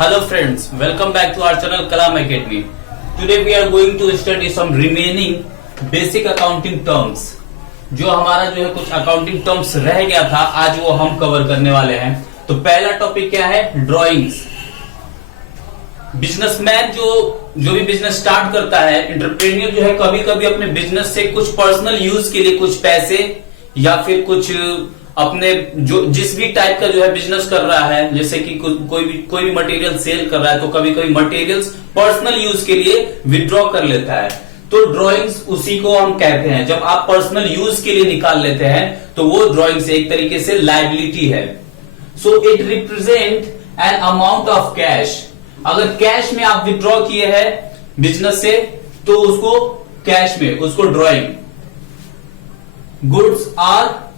Hello friends, welcome back to our channel Kalam Academy. Today we are going to study some remaining basic accounting terms. जो हमारा जो है कुछ accounting terms रह गया था, आज वो हम कवर करने वाले हैं। तो पहला टॉपिक क्या है? ड्राइंग्स। बिजनेसमैन जो भी बिजनेस स्टार्ट करता है, एंटरप्रेन्योर जो है कभी कभी अपने बिजनेस से कुछ पर्सनल यूज के लिए कुछ पैसे या फिर कुछ अपने जो जिस भी टाइप का जो है बिजनेस कर रहा है, जैसे कि कोई भी मटेरियल सेल कर रहा है, तो कभी कभी मटेरियल्स पर्सनल यूज के लिए विड्रॉ कर लेता है। तो ड्राइंग्स उसी को हम कहते हैं। जब आप पर्सनल यूज के लिए निकाल लेते हैं तो वो ड्राइंग्स एक तरीके से लायबिलिटी है। So it represent an amount of cash. अगर कैश में आप विड्रॉ किए हैं बिजनेस से तो उसको कैश में, उसको drawing. Goods or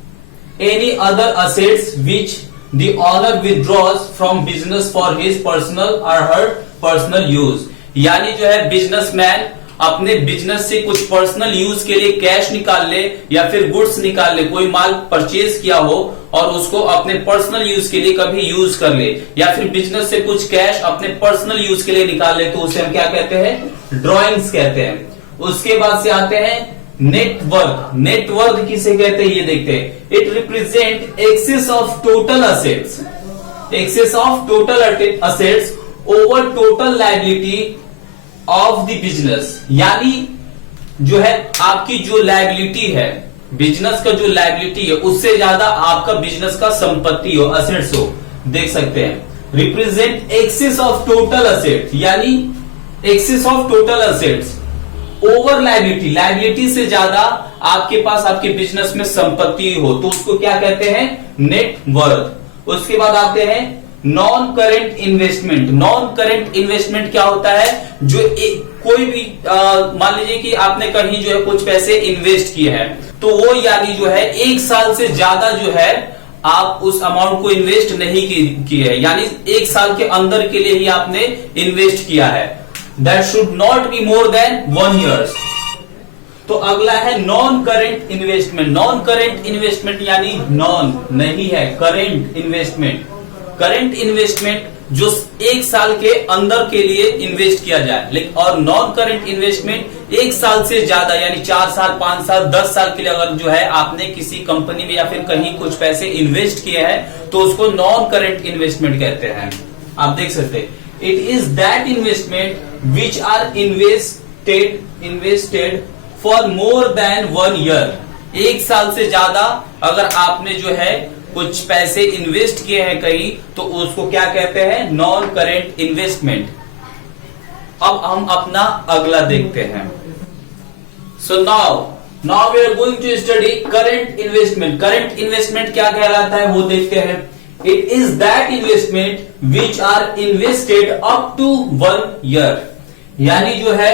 any other assets which the owner withdraws from business for his personal or her personal use। यानी जो है बिजनेसमैन अपने बिजनेस से कुछ पर्सनल यूज के लिए कैश निकाल ले या फिर गुड्स निकाल ले, कोई माल परचेज किया हो और उसको अपने पर्सनल यूज के लिए कभी यूज कर ले, या फिर बिजनेस से कुछ कैश अपने पर्सनल यूज के लिए निकाल ले, तो उसे हम क्या कहते हैं? ड्राइंग्स कहते हैं। उसके बाद से आते हैं नेटवर्थ। नेटवर्थ किसे कहते हैं ये देखते हैं। It represent excess of total assets, excess of total assets over total liability of the business. यानी जो है आपकी जो लायबिलिटी है, बिजनेस का जो लायबिलिटी है, उससे ज्यादा आपका बिजनेस का संपत्ति हो, असेट्स हो। देख सकते हैं represent excess of total asset, यानी excess of total assets over liability, liability से ज्यादा आपके पास आपके बिजनेस में संपत्ति हो, तो उसको क्या कहते हैं? नेटवर्थ। उसके बाद आते हैं non current investment. Non current investment क्या होता है? जो कोई भी मान लीजिए कि आपने कहीं जो है कुछ पैसे इन्वेस्ट किए हैं, तो वो यानी जो है 1 साल से ज्यादा जो है आप उस अमाउंट को इन्वेस्ट नहीं किए है, यानी 1 साल के अंदर के लिए ही आपने इन्वेस्ट किया है। That should not be more than 1 year। तो अगला है non current investment. Non current investment यानी नॉन नहीं है, करेंट इन्वेस्टमेंट। करेंट इन्वेस्टमेंट जो 1 साल के अंदर के लिए इन्वेस्ट किया जाए, लेकिन और नॉन करेंट इन्वेस्टमेंट 1 साल से ज्यादा, यानी 4 साल, 5 साल, 10 साल के लिए अगर जो है आपने किसी कंपनी में या फिर कहीं कुछ पैसे इन्वेस्ट किए हैं, तो उसको नॉन करेंट इन्वेस्टमेंट कहते हैं। आप देख सकते हैं It is that investment which are invested for more than 1 year। 1 साल से ज्यादा अगर आपने जो है कुछ पैसे इन्वेस्ट किए हैं कहीं, तो उसको क्या कहते हैं? Non current investment. अब हम अपना अगला देखते हैं। So now we are going to study current investment। current investment क्या कहलाता है वो देखते हैं। It is that investment which are invested up to 1 year। यानी जो है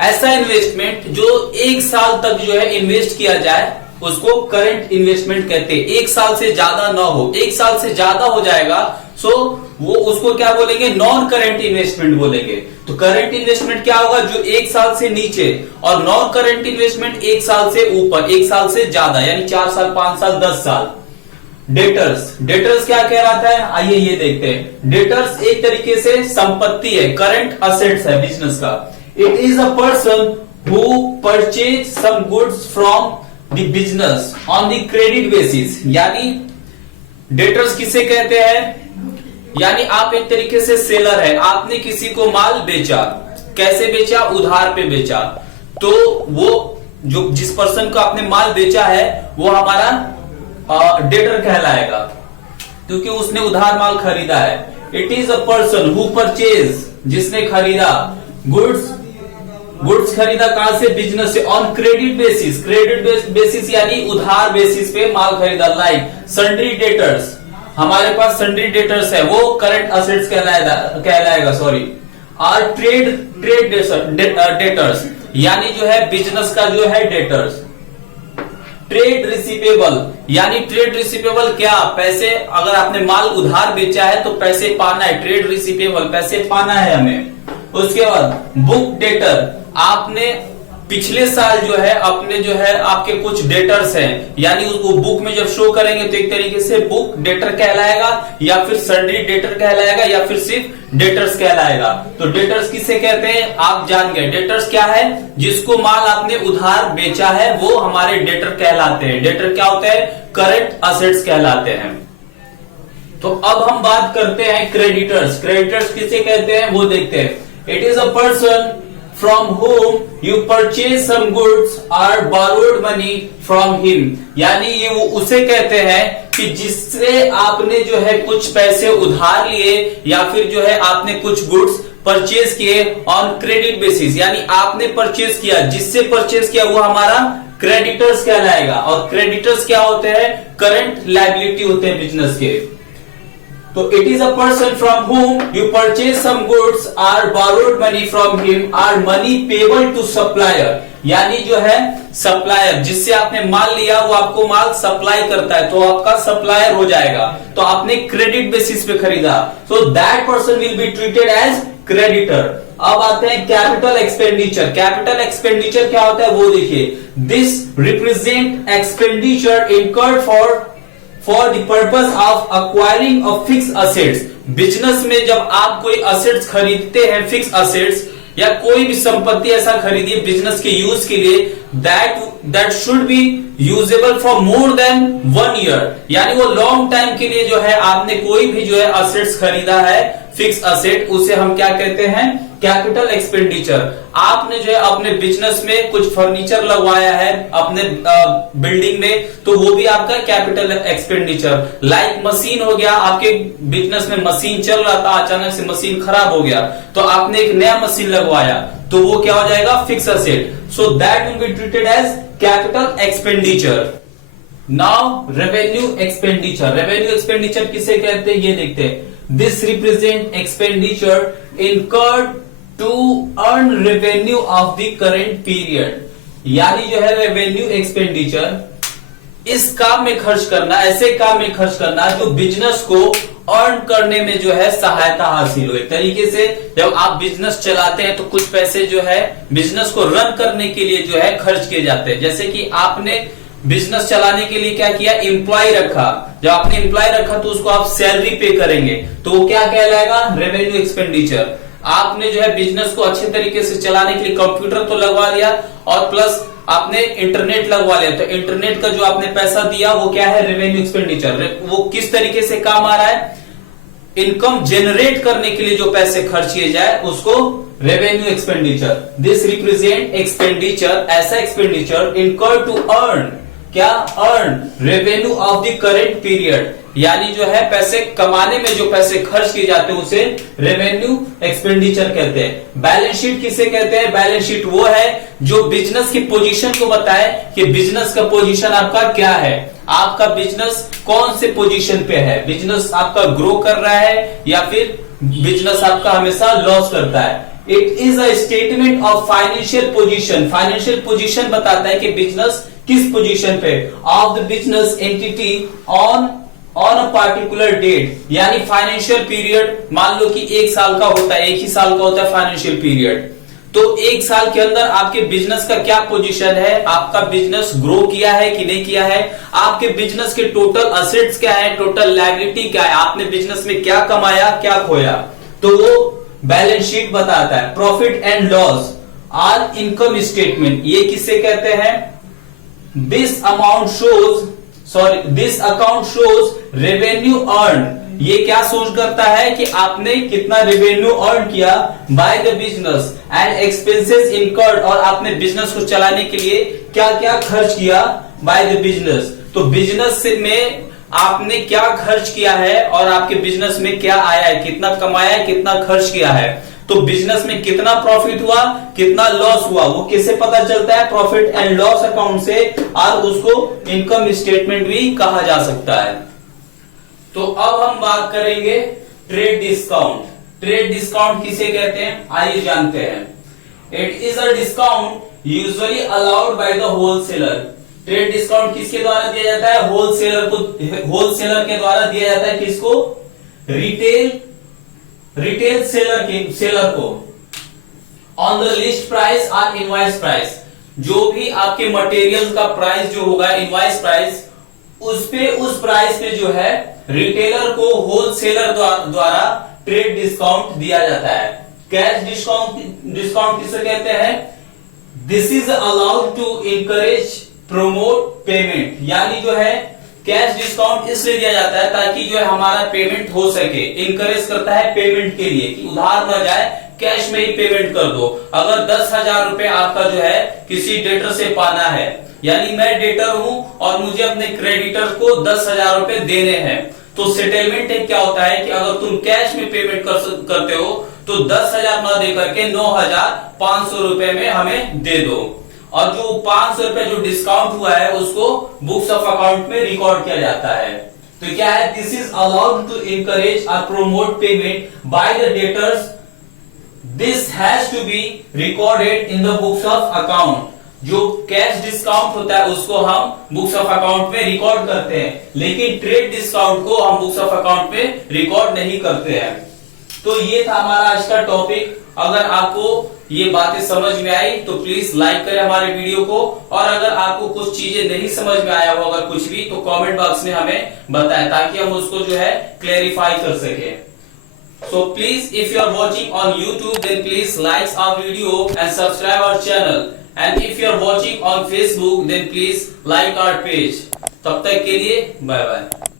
ऐसा इन्वेस्टमेंट जो 1 साल तक जो है इन्वेस्ट किया जाए, उसको करंट इन्वेस्टमेंट कहते हैं। 1 साल से ज्यादा ना हो, 1 साल से ज्यादा हो जाएगा सो वो उसको क्या बोलेंगे? नॉन करंट इन्वेस्टमेंट बोलेंगे। तो करंट इन्वेस्टमेंट क्या होगा? जो 1 साल से नीचे, और नॉन करंट इन्वेस्टमेंट 1 साल से ऊपर, 1 साल से ज्यादा, यानी 4 साल, 5 साल, 10 साल। डेटर्स। डेटर्स क्या कहलाता है? आइए ये देखते हैं। डेटर्स एक तरीके से संपत्ति है, करंट असेट्स है बिजनेस का। It is a person who purchase some goods from the business on the credit basis. यानी डेटर्स किसे कहते हैं? यानी आप एक तरीके से सेलर है, आपने किसी को माल बेचा। कैसे बेचा? उधार पे बेचा। तो वो जो जिस पर्सन को आपने माल बेचा है वो हमारा डेटर कहलाएगा, क्योंकि उसने उधार माल खरीदा है। It is a person who purchase, जिसने खरीदा गुड्स खरीदा कहां से? बिजनेस से। On credit basis, credit basis यानी उधार बेसिस पे माल खरीदा। लाइक सन्ड्री डेटर्स, हमारे पास सन्ड्री डेटर्स है, वो करंट असेट्स कहलाएगा। सॉरी, और ट्रेड डेटर्स यानी जो है बिजनेस का जो है डेटर्स। ट्रेड रिसीवेबल, यानी ट्रेड रिसीवेबल क्या? पैसे, अगर आपने माल उधार बेचा है तो पैसे पाना है, ट्रेड रिसीवेबल, पैसे पाना है हमें। उसके बाद बुक डेटर, आपने पिछले साल जो है अपने जो है आपके कुछ डेटर्स हैं, यानी उसको बुक में जब शो करेंगे तो एक तरीके से बुक डेटर कहलाएगा, या फिर सन्ड्री डेटर कहलाएगा, या फिर सिर्फ डेटर्स कहलाएगा। तो डेटर्स किसे कहते हैं आप जान गए। डेटर्स क्या है, जिसको माल आपने उधार बेचा है वो हमारे डेटर कहलाते हैं। डेटर क्या होते हैं, करंट असेट्स कहलाते हैं। तो अब हम बात करते हैं क्रेडिटर्स। क्रेडिटर्स किसे कहते हैं वो देखते हैं। It is a person from whom you purchase some goods or borrowed money from him, यानी ये वो उसे कहते हैं कि जिससे आपने जो है कुछ पैसे उधार लिए या फिर जो है आपने कुछ गुड्स परचेज किए ऑन क्रेडिट बेसिस, यानी आपने परचेज किया, जिससे परचेज किया वो हमारा क्रेडिटर्स कहलाएगा। और क्रेडिटर्स क्या होते हैं, करंट लायबिलिटी होते हैं बिजनेस के। तो it is a person from whom you purchase some goods or borrowed money from him or money payable to supplier, यानी जो है सप्लायर, जिससे आपने माल लिया वो आपको माल सप्लाई करता है तो आपका सप्लायर हो जाएगा। तो आपने क्रेडिट बेसिस पे खरीदा, so that person will be treated as creditor. अब आते हैं कैपिटल एक्सपेंडिचर। कैपिटल एक्सपेंडिचर क्या होता है वो देखिए। This represent expenditure incurred for the purpose of acquiring of fix assets. Business में जब आप कोई असेट्स खरीदते हैं, फिक्स असेट्स या कोई भी संपत्ति ऐसा खरीदिए बिजनेस के यूज के लिए, that should be usable for more than 1 year, यानी वो लॉन्ग टाइम के लिए जो है आपने कोई भी जो है असेट्स खरीदा है, फिक्स असेट, उसे हम क्या कहते हैं, कैपिटल एक्सपेंडिचर। आपने जो है अपने बिजनेस में कुछ फर्नीचर लगवाया है अपने बिल्डिंग में, तो वो भी आपका कैपिटल एक्सपेंडिचर। लाइक मशीन हो गया, आपके बिजनेस में मशीन चल रहा था, अचानक से मशीन खराब हो गया तो आपने एक नया मशीन लगवाया, तो वो क्या हो जाएगा, fix asset. So that will be treated as capital expenditure. Now revenue expenditure. Revenue expenditure किसे कहते हैं ये देखते हैं। This represent expenditure incurred to earn revenue of the current period, यानी जो है रेवेन्यू एक्सपेंडिचर इस काम में खर्च करना, ऐसे काम में खर्च करना जो बिजनेस को अर्न करने में जो है सहायता हासिल हो। एक तरीके से जब आप बिजनेस चलाते हैं तो कुछ पैसे जो है बिजनेस को रन करने के लिए जो है खर्च किए जाते हैं। जैसे कि आपने बिजनेस चलाने के लिए क्या किया, एम्प्लॉय रखा, जब आपने एम्प्लॉय रखा तो उसको आप सैलरी पे करेंगे, तो वो क्या कहलाएगा, रेवेन्यू एक्सपेंडिचर। आपने जो है बिजनेस को अच्छे तरीके से चलाने के लिए कंप्यूटर तो लगवा लिया और प्लस आपने इंटरनेट लगवा लिया, तो इंटरनेट का जो आपने पैसा दिया वो क्या है, रेवेन्यू एक्सपेंडिचर। वो किस तरीके से काम आ रहा है, इनकम जनरेट करने के लिए जो पैसे खर्च किए जाए उसको revenue expenditure. This represent expenditure, ऐसा एक्सपेंडिचर इनकर्ड टू अर्न, क्या, earn revenue of the current period, यानी जो है पैसे कमाने में जो पैसे खर्च किए जाते हैं उसे रेवेन्यू एक्सपेंडिचर कहते हैं। बैलेंस शीट किसे कहते हैं, बैलेंस शीट वो है जो बिजनेस की पोजीशन को बताए कि बिजनेस का पोजीशन आपका क्या है, आपका बिजनेस कौन से पोजीशन पे है, बिजनेस आपका ग्रो कर रहा है या फिर बिजनेस आपका हमेशा लॉस करता है। It is a statement of financial position. Financial position बताता है कि बिजनेस किस पोजीशन पे of the business entity on a particular date, यानी फाइनेंशियल पीरियड मान लो कि 1 साल का होता है, 1 ही साल का होता है फाइनेंशियल पीरियड, तो 1 साल के अंदर आपके बिजनेस का क्या पोजीशन है, आपका बिजनेस ग्रो किया है कि नहीं किया है, आपके बिजनेस के टोटल असेट्स क्या है, टोटल लायबिलिटी क्या है, आपने बिजनेस में क्या कमाया क्या खोया, तो वो बैलेंस शीट बताता है। Profit and loss or income statement, ये किसे कहते हैं, this account shows revenue earn, ये क्या सोच करता है कि आपने कितना रेवेन्यू अर्न किया by the business and expenses incurred, और आपने बिजनेस को चलाने के लिए क्या क्या खर्च किया बाय द बिजनेस। तो बिजनेस में आपने क्या खर्च किया है और आपके बिजनेस में क्या आया है, कितना कमाया है, कितना खर्च किया है, तो बिजनेस में कितना प्रॉफिट हुआ कितना लॉस हुआ वो किससे पता चलता है, प्रॉफिट एंड लॉस अकाउंट से, और उसको इनकम स्टेटमेंट भी कहा जा सकता है। तो अब हम बात करेंगे ट्रेड डिस्काउंट। ट्रेड डिस्काउंट किसे कहते हैं आइए जानते हैं। It is a discount usually allowed by the wholesaler. Trade discount किसके द्वारा दिया जाता है, होलसेलर को, होलसेलर के द्वारा दिया जाता है, किसको, रिटेल सेलर को, ऑन द लिस्ट प्राइस और इनवॉइस प्राइस। जो भी आपके मटेरियल का प्राइस जो होगा, इनवॉइस प्राइस, उस प्राइस पे जो है रिटेलर को होलसेलर द्वारा ट्रेड डिस्काउंट दिया जाता है। कैश डिस्काउंट किसे कहते हैं? This is allowed to encourage promote payment, यानी जो है कैश डिस्काउंट इसलिए दिया जाता है ताकि जो है हमारा पेमेंट हो सके। इनकरेज करता है पेमेंट के लिए कि उधार न जाए, कैश में ही पेमेंट कर दो। अगर 10,000 रुपए आपका जो है किसी डेटर से पाना है, यानी मैं डेटर हूं और मुझे अपने क्रेडिटर को 10,000 रुपए देने हैं, तो सेटलमेंट क्या होता है कि अगर तुम कैश में पेमेंट करते हो तो 10,000 न दे करके 9,500 रुपए में हमें दे दो, और जो 500 रुपए जो डिस्काउंट हुआ है उसको बुक्स ऑफ अकाउंट में रिकॉर्ड किया जाता है। तो क्या है? This is allowed to encourage और promote payment by the debtors. This has to be recorded in the books of account. जो कैश डिस्काउंट होता है उसको हम बुक्स ऑफ अकाउंट में रिकॉर्ड करते हैं, लेकिन ट्रेड डिस्काउंट को हम बुक्स ऑफ अकाउंट में रिकॉर्ड नहीं करते हैं। तो ये था हमारा आज का टॉपिक। अगर आपको ये बातें समझ में आई तो प्लीज लाइक करें हमारे वीडियो को, और अगर आपको कुछ चीजें नहीं समझ में आया हो, अगर कुछ भी, तो कमेंट बॉक्स में हमें बताएं ताकि हम उसको जो है क्लेरिफाई कर सके। So please, if you are watching on YouTube, then please like our video and subscribe our channel. And if you are watching on Facebook, then please like our page. तब तक के लिए बाय बाय।